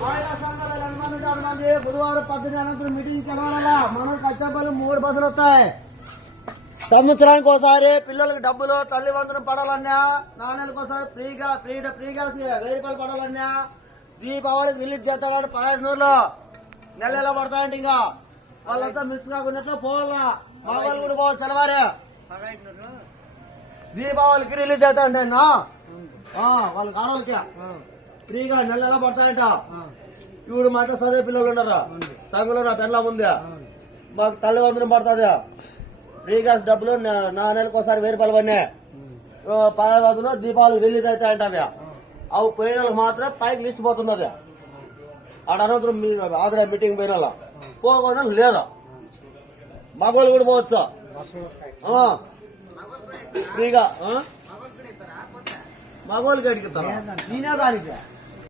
మనది బుధవారం పద్దెనిమిది అనంతరం మీటింగ్ తెలవాలా మనకు కచ్చపల్లి మూడు బస్సులు వస్తాయి. సంవత్సరానికి ఒకసారి పిల్లలకు డబ్బులు తల్లి వందనం పడాలన్నా నాన్నలకు ఒకసారి ఫ్రీగా ఫ్రీ ఫ్రీగా వెయ్యి రూపాయలు పడాలన్నా దీపావళికి రిలీజ్ చేస్తాడు పదహైదు నూరులో. నెల నెల పడతాయంట ఇంకా. వాళ్ళంతా మిస్ కాకున్నట్లు పోవాలా. మగవాళ్ళు కూడా పోవాలి తెల్లవారే. దీపావళికి రిలీజ్ చేస్తా ఆయన వాళ్ళ ఆడవాళ్ళకి ఫ్రీగా నెల నెల పడతాయంట ఇప్పుడు మాట చదివే పిల్లలు ఉన్నారా సంఘంలో నా పెళ్ళ ముందే. మాకు తల్లి వందనం పడుతుంది. ఫ్రీ గ్యాస్ డబ్బులు నా- నా నెలకు ఒకసారి వెయ్యి రూపాయలు పడినాయి. పదహారు వందలు దీపావళికి రిలీజ్ అవుతాయంట అవి అవి పోయిన మాత్రం పైకి లిస్ట్ పోతున్నది. ఆడ అనంతరం మీ ఆదరా మీటింగ్ పోయిన పోకుండా లేదు? మగవాళ్ళు కూడా పోవచ్చు. ఫ్రీగా? మగవాళ్ళకి అడిగిస్తాను నేనే దానికి.